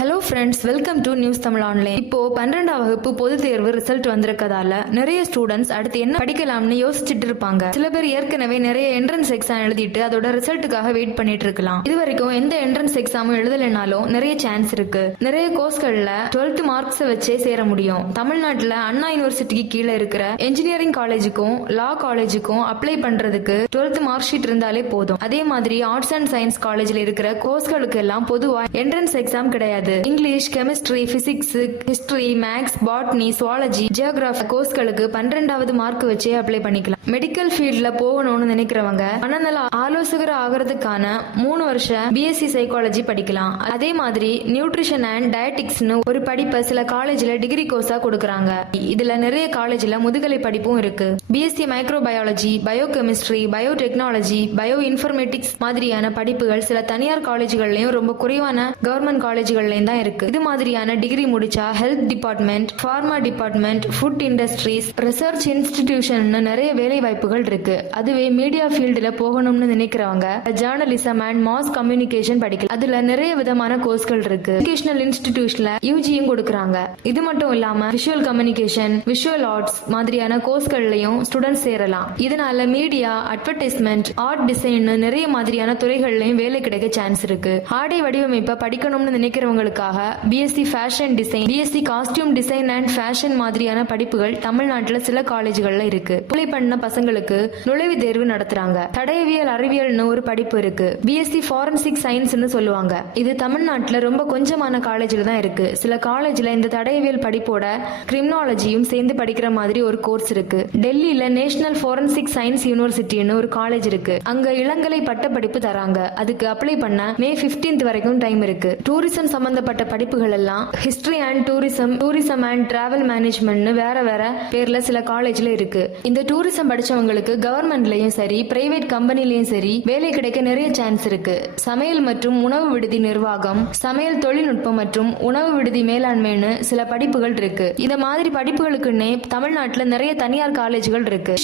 Hello friends, welcome to news Tamil online. இப்போ 12ஆம் வகுப்பு பொதுத் தேர்வு ரிசல்ட் வந்திருக்கதால நிறைய ஸ்டூடெண்ட்ஸ் அடுத்து என்ன படிக்கலாம்னு யோசிச்சுட்டு இருப்பாங்க. சில பேர் ஏற்கனவே நிறைய என்ட்ரன்ஸ் எக்ஸாம் எழுதிட்டு அதோட ரிசல்ட்டுக்காக வெயிட் பண்ணிட்டு இருக்கலாம். இது வரைக்கும் எந்த என்ட்ரன்ஸ் எக்ஸாமும் எழுதலைனாலும் நிறைய சான்ஸ் இருக்கு. நிறைய கோர்ஸ்கள்ல 12th மார்க்ஸ் வச்சே சேர முடியும். தமிழ்நாட்டுல அண்ணா யூனிவர்சிட்டிக்கு கீழே இருக்கிற என்ஜினியரிங் காலேஜுக்கும் லா காலேஜுக்கும் அப்ளை பண்றதுக்கு 12th மார்க் ஷீட் இருந்தாலே போதும். அதே மாதிரி ஆர்ட்ஸ் அண்ட் சயின்ஸ் காலேஜ்ல இருக்கிற கோர்ஸ்களுக்கு எல்லாம் பொதுவா என்ட்ரன்ஸ் எக்ஸாம் கிடையாது. English, chemistry, physics, history, maths, botany, zoology, geography கோர்ஸ்களுக்கு 12வது மார்க் வச்சே அப்ளை பண்ணிக்கலாம். மெடிக்கல் ஃபீல்ட்ல போகணும்னு நினைக்கிறவங்க மனநல ஆலோசகர் ஆகிறதுக்கான 3 வருஷம் பிஎஸ்சி சைக்காலஜி படிக்கலாம். அதே மாதிரி நியூட்ரிஷன் அண்ட் டயட்டிக்ஸ்னு ஒரு படிப்பை சில காலேஜ்ல டிகிரி கோர்ஸா கொடுக்கறாங்க. இதுல நிறைய காலேஜ்ல முதுகலை படிப்பும் இருக்கு. BSc microbiology, biochemistry, biotechnology, bio informatics மாதிரியான படிப்புகள் சில தனியார் காலேஜ்கள்லயும் ரொம்ப குறைவான கவர்மெண்ட் காலேஜ்கள்லயும் தான் இருக்கு. இது மாதிரியான டிகிரி முடிச்சா health department, pharma department, food industries, research institution நிறைய வேலை வாய்ப்புகள் இருக்கு. அதுவே மீடியா ஃபீல்டுல போகணும்னு நினைக்கிறவங்க ஜேர்னலிசம் அண்ட் மாஸ் கம்யூனிகேஷன் படிக்கலாம். அதுல நிறைய விதமான கோர்ஸ்கள் இருக்கு. எஜுகேஷனல் இன்ஸ்டிடியூஷன்ல யூஜியும் கொடுக்கறாங்க. இது மட்டும் இல்லாம விஷுவல் கம்யூனிகேஷன், விஷுவல் ஆர்ட்ஸ் மாதிரியான கோர்ஸ்கள்லயும் ஸ்டூடெண்ட்ஸ் சேரலாம். இதனால மீடியா, அட்வர்டைஸ்மெண்ட், ஆர்ட் டிசைன் நிறைய மாதிரியான துறைகள்லயும் வேலை கிடைக்க சான்ஸ் இருக்கு. ஆடை வடிவமைப்பை படிக்கணும்னு நினைக்கிறவங்களுக்காக BSc fashion design, BSc costume design and fashion மாதிரியான படிப்புகள் தமிழ்நாட்டுல சில காலேஜ்கள்ல இருக்கு. அப்ளை பண்ண பசங்களுக்கு நுழைவுத் தேர்வு நடத்துறாங்க. தடயவியல் அறிவியல்னு ஒரு படிப்பு இருக்கு. பிஎஸ்சி ஃபாரன்சிக் சயின்ஸ்னு சொல்லுவாங்க. இது தமிழ்நாட்டுல ரொம்ப கொஞ்சமான காலேஜ்ல தான் இருக்கு. சில காலேஜ்ல இந்த தடயவியல் படிப்போட கிரிமினாலஜியும் சேர்ந்து படிக்கிற மாதிரி ஒரு கோர்ஸ் இருக்கு. டெல்லியில நேஷனல் ஃபாரன்சிக் சயின்ஸ் யூனிவர்சிட்டின்னு ஒரு காலேஜ் இருக்கு. அங்க இளங்கலை பட்ட படிப்பு தராங்க. அதுக்கு அப்ளை பண்ண May 15th வரைக்கும் டைம் இருக்கு. டூரிசம் சம்பந்தப்பட்ட படிப்புகள் எல்லாம் history and tourism and travel management வேற வேற பேர்ல சில காலேஜ்ல இருக்கு. இந்த டூரிசம் படிச்சவங்களுக்கு கவர்மெண்ட்லயும் சரி, பிரைவேட் கம்பெனிலயும் சரி வேலை கிடைக்க நிறைய சான்ஸ் இருக்கு. சமையல் மற்றும் உணவு விடுதி நிர்வாகம், சமையல் தொழில்நுட்பம் மற்றும் உணவு விடுதி மேலாண்மைன்னு சில படிப்புகள் இருக்கு. இந்த மாதிரி படிப்புகளுக்குன்னே தமிழ்நாட்டுல நிறைய தனியார் காலேஜ்கள் இருக்கு.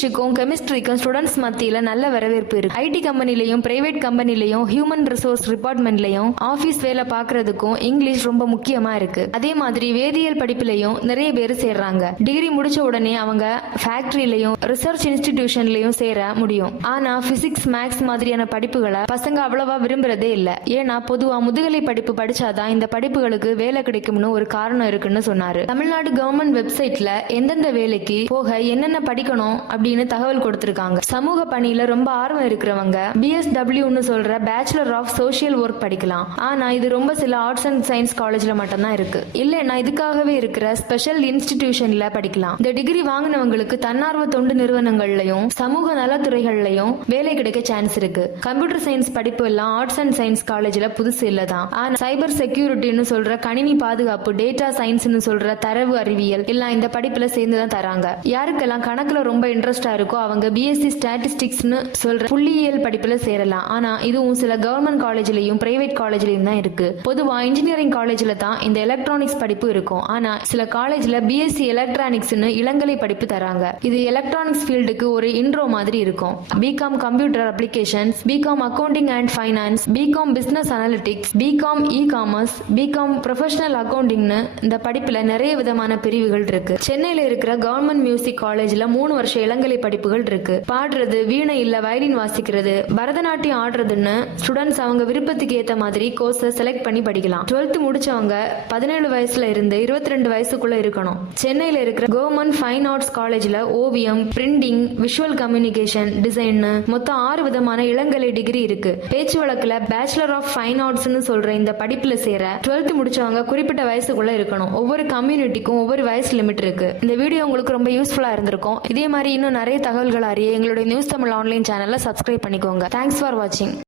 கெமிஸ்ட்ரிக்கும் ஸ்டூடெண்ட்ஸ் மத்தியில நல்ல வரவேற்பு இருக்கு. ஐடி கம்பெனிலையும் பிரைவேட் கம்பெனிலையும் ஹியூமன் ரிசோர்ஸ் டிபார்ட்மெண்ட்லயும் ஆபீஸ் வேலை பார்க்கறதுக்கும் இங்கிலீஷ் ரொம்ப முக்கியமா இருக்கு. அதே மாதிரி வேதியியல் படிப்புலயும் நிறைய பேர் சேர்றாங்க. டிகிரி முடிச்ச உடனே அவங்க ஃபேக்டரியிலயும் ரிசர்ச் இன்ஸ்டிடியூஷன்லயும் சேர முடியும். ஆனா பிசிக்ஸ், மேக்ஸ் மாதிரியான படிப்புகளை பசங்க அவ்வளவா விரும்புறதே இல்ல. ஏன்னா பொதுவா முதுகலை படிப்பு படிச்சாதான் இந்த படிப்புகளுக்கு வேலை கிடைக்கும்னு ஒரு காரணம் இருக்குன்னு சொன்னாரு. தமிழ்நாடு கவர்மெண்ட் வெப்சைட்ல எந்தெந்த வேலைக்கு போக என்னென்ன படிக்கணும் அப்படின்னு தகவல் கொடுத்திருக்காங்க. சமூக பணியில ரொம்ப ஆர்வம் இருக்கிறவங்க BSW சொல்ற பேச்சுலர் ஆஃப் சோசியல் ஒர்க் படிக்கலாம். ஆனா இது ரொம்ப சில ஆர்ட்ஸ் அண்ட் சயின்ஸ் காலேஜ்ல மட்டும்தான் இருக்கு. இல்லைன்னா இதுக்காகவே இருக்கிற ஸ்பெஷல் இன்ஸ்டிடியூஷன்ல படிக்கலாம். இந்த டிகிரி வாங்கினவங்களுக்கு தன்னார்வ தொண்டு நிறுவனங்கள்லயும் சமூக நலத்துறைகள்லயும் வேலை கிடைக்க சான்ஸ் இருக்கு. கம்ப்யூட்டர் சயின்ஸ் படிப்பு எல்லாம் ஆர்ட்ஸ் அண்ட் சயின்ஸ் காலேஜ்ல புதுசு இல்லதான். ஆனா சைபர் செக்யூரிட்டின்னு சொல்ற கணினி பாதுகாப்பு, டேட்டா சயின்ஸ்னு சொல்ற தரவு அறிவியல் எல்லாம் இந்த படிப்புல சேர்ந்துதான் தராங்க. யாருக்கெல்லாம் கணக்குல ரொம்ப இன்ட்ரெஸ்டா இருக்கோ அவங்க பிஎஸ்சி ஸ்டாட்டிஸ்டிக்ஸ்னு சொல்ற புள்ளியியல் படிப்புல சேரலாம். ஆனா இதுவும் சில கவர்மெண்ட் காலேஜ்லயும் பிரைவேட் காலேஜ்லயும் தான் இருக்கு. பொதுவா இன்ஜினியரிங் காலேஜ்ல தான் இந்த எலக்ட்ரானிக்ஸ் படிப்பு இருக்கும். ஆனா சில காலேஜ்ல பிஎஸ்சி எலக்ட்ரானிக்ஸ்னு இளங்கலை படிப்பு தராங்க. இது எலக்ட்ரானிக்ஸ் ஃபீல்டுக்கு ஒரு இன்ட்ரோ மாதிரி இருக்கும். BCom computer applications, BCom accounting and finance, BCom business analytics, BCom e-commerce, BCom professional அக்கவுண்டிங்னு இந்த படிப்புல நிறைய விதமான பிரிவுகள் இருக்கு. சென்னையில இருக்கிற கவர்மெண்ட் மியூசிக் காலேஜ்ல 3 வருஷம் இளங்கலை படிப்புகள் இருக்கு. பாடுறது, வீணை இல்ல வயலின் வாசிக்கிறது, பரதநாட்டியம் ஆடுறதுன்னு ஸ்டூடெண்ட்ஸ் அவங்க விருப்பத்துக்கு ஏத்த மாதிரி கோர்ஸை செலக்ட் பண்ணி படிக்கலாம். 12th முடிச்சவங்க 17 வயசுல இருந்து 22 வயசுக்குள்ள இருக்கணும். சென்னையில இருக்கிற கவர்மெண்ட் ஃபைன் ஆர்ட்ஸ் காலேஜ்ல ஓவியம், பிரிண்டிங், விஷுவல் கம்யூனிகேஷன், டிசைன் மொத்தம் 6 விதமான இளங்கலை டிகிரி இருக்கு. பேச்சு வழக்குல பேச்சுலர் ஆஃப் ஃபைன் ஆர்ட்ஸ்னு சொல்ற இந்த படிப்புல சேர 12th முடிச்சவங்க குறிப்பிட்ட வயசுக்குள்ள இருக்கணும். ஒவ்வொரு கம்யூனிட்டிக்கும் ஒவ்வொரு வயசு லிமிட் இருக்கு. இந்த வீடியோ உங்களுக்கு ரொம்ப யூஸ்ஃபுல்லா இருந்திருக்கும். இதே மாதிரி இன்னும் நிறைய தகவல்கள் அறிய எங்களுடைய நியூஸ் தமிழ் ஆன்லைன் சேனலை சப்ஸ்கிரைப் பண்ணிக்கோங்க. தேங்க்ஸ் ஃபார் வாட்சிங்.